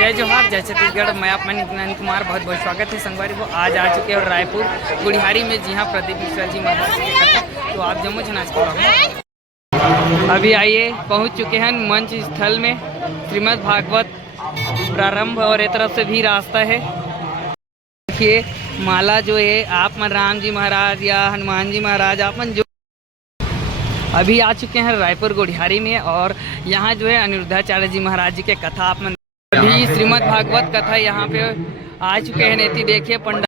जय जोहार, जय छत्तीसगढ़। मैं आप नंद कुमार, बहुत बहुत स्वागत है संगवारी को। आज आ चुके हैं रायपुर गुड़िहारी में, जी हाँ, प्रदीप मिश्रा जी महाराज की कथा। तो आप जम्मू नाच को अभी आइए पहुंच चुके हैं मंच स्थल में। श्रीमद् भागवत प्रारंभ और एक तरफ से भी रास्ता है। देखिए माला जो है आप मन राम जी महाराज या हनुमान जी महाराज आप मन जो अभी आ चुके हैं रायपुर गुड़िहारी में, और यहाँ जो है अनिरुद्धाचार्य जी महाराज जी के कथा आप मन अभी श्रीमद् भागवत कथा यहाँ पे आ चुके हैं। नेति देखिए पंडा,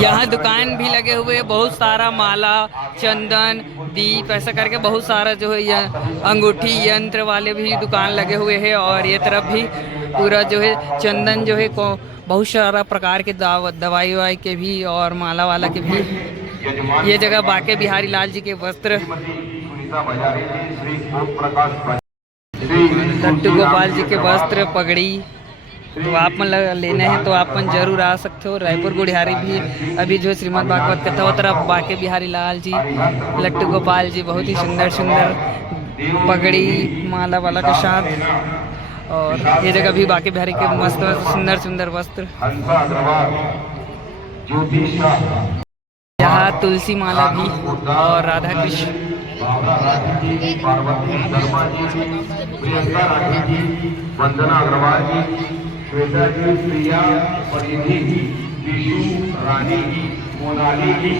यहाँ दुकान भी लगे हुए, बहुत सारा माला, चंदन, दीप, ऐसा करके बहुत सारा जो है यह अंगूठी यंत्र वाले भी दुकान लगे हुए हैं। और ये तरफ भी पूरा जो है चंदन जो है को बहुत सारा प्रकार के दवाई वाई के भी और माला वाला के भी। ये जगह बाके बिहारी लाल जी के वस्त्र, लट्टू गोपाल जी के वस्त्र, पगड़ी, तो आप मन लेने हैं तो आप मन जरूर आ सकते हो। रायपुर गुड़िहारी भी अभी जो श्रीमद् भागवत कथा वो तरफ बाके बिहारी लाल जी, लट्टू गोपाल जी बहुत ही सुंदर सुंदर पगड़ी माला वाला के साथ। और ये जगह भी बाके बिहारी के मस्त सुंदर सुंदर वस्त्र। यहाँ तुलसी माला भी और राधा कृष्ण, पार्वती शर्मा जी, प्रियंका राठी जी, वंदना अग्रवाल जी, श्वेता जी, प्रिया परिधि, विशु रानी जी, मोनाली जी।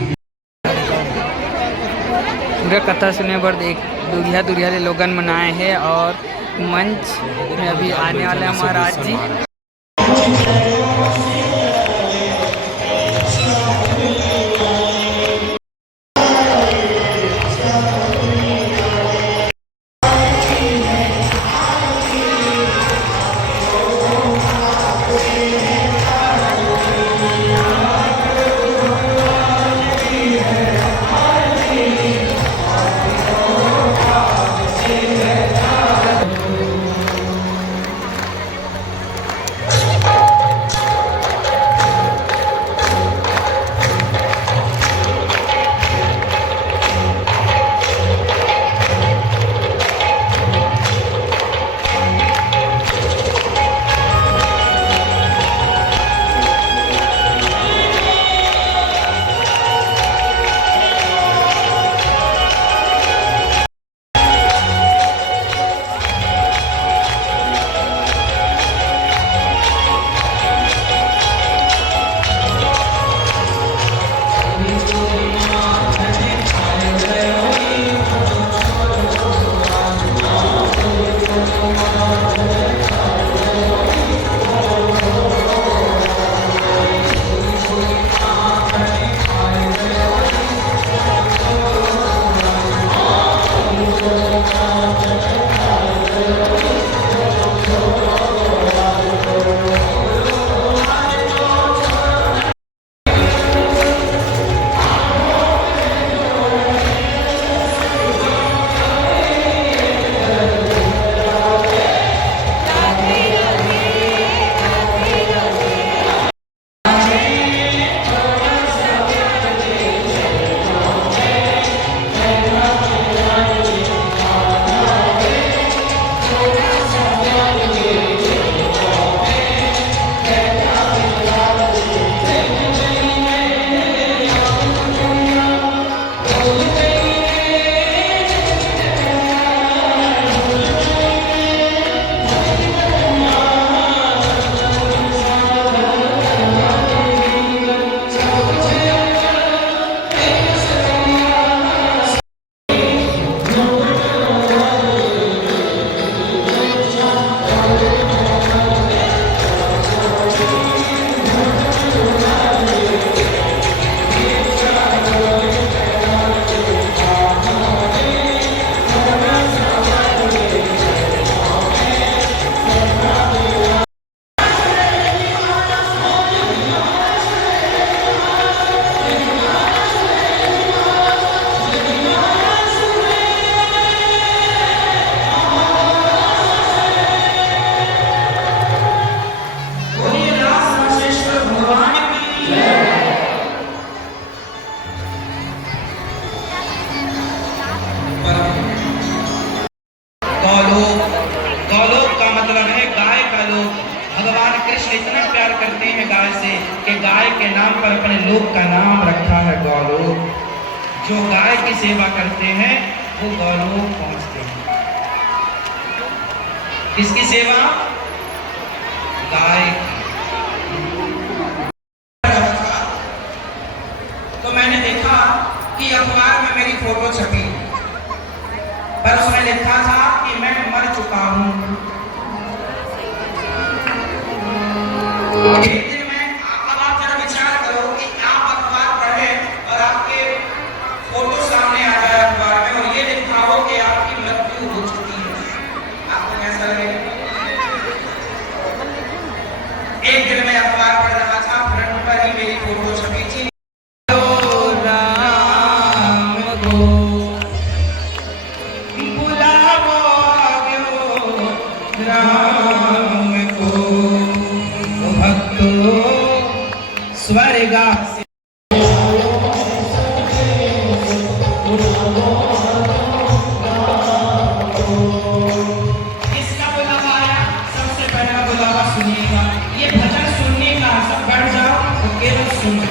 पूरा कथा सुनने पर दूरिया दूरिया ले लोगन मनाए हैं। और मंच में अभी आने वाले हैं महाराज जी। कि गाय के नाम पर अपने लोक का नाम रखा है गौलोक। जो गाय की सेवा करते हैं वो गौलोक पहुंचते हैं। किसकी सेवा? गाय की। तो मैंने देखा कि अखबार में मेरी फोटो छपी, पर उसमें लिखा था कि मैं मर चुका हूं। एक दिन में अब आप जरा विचार करो कि आप अखबार पढ़े और आपके फोटो सामने आ जाए अखबार में और ये लिखा हो कि आपकी मृत्यु हो चुकी है, आपको कैसा लगेगा? एक दिन मैं अखबार पढ़ रहा था, फ्रंट पर ही मेरी फोटो छपी थी। स्वर्गा से इसका बुलावा आया, सबसे पहला बुलावा सुनिएगा। ये भजन सुनने का, सब बैठ जाओ और केवल सुनो।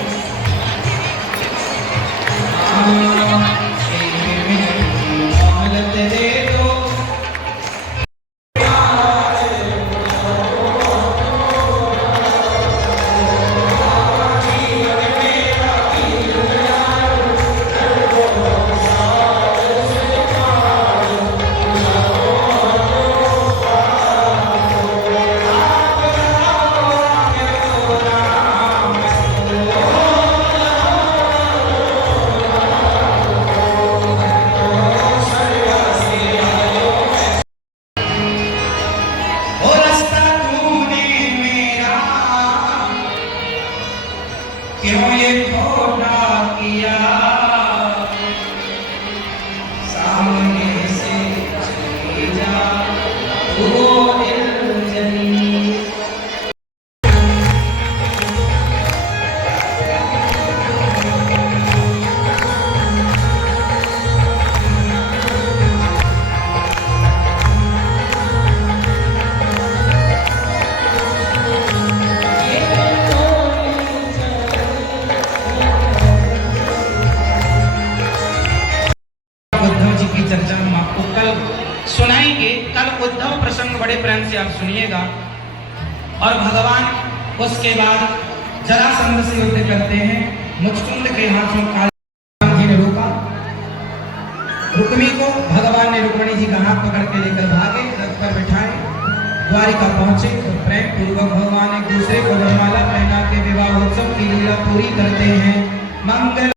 दे दो क्यों ये खोटा किया, सामने से चली जा तू दिल जली। चर्चा हम आपको कल सुनाएंगे। कल उद्धव प्रसंग बड़े प्रेम से आप सुनिएगा। और भगवान उसके बाद जरासंध से युद्ध करते हैं। मुचकुंद के हाथों काली जी ने रोका, रुक्मी को भगवान ने रुक्मणी जी का हाथ पकड़ के लेकर भागे, रथ पर बिठाए, द्वारिका पहुंचे तो प्रेम पूर्वक भगवान एक दूसरे को वरमाला पहना के विवाह उत्सव की लीला पूरी करते हैं। मंगल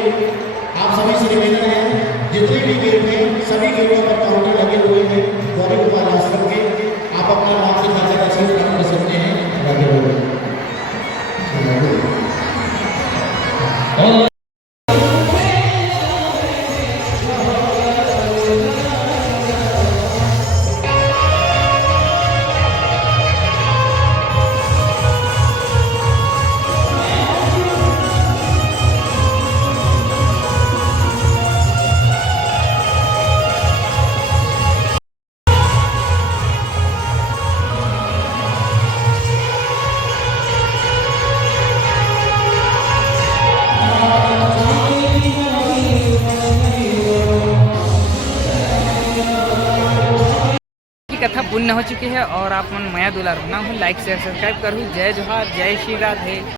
आप सभी से निवेदन है, जितने भी गेट हैं सभी गेटों पर काउंटर लगे हुए हैं गौरी गोपाल आश्रम के, आप अपना नाम के खाता रसीद प्राप्त कर सकते हैं। लगे हुए कथा पूर्ण हो चुकी है और आप मन माया दुलार बना हूँ। लाइक शेयर सब्सक्राइब करूँ। जय जोहार, जय श्री राधे।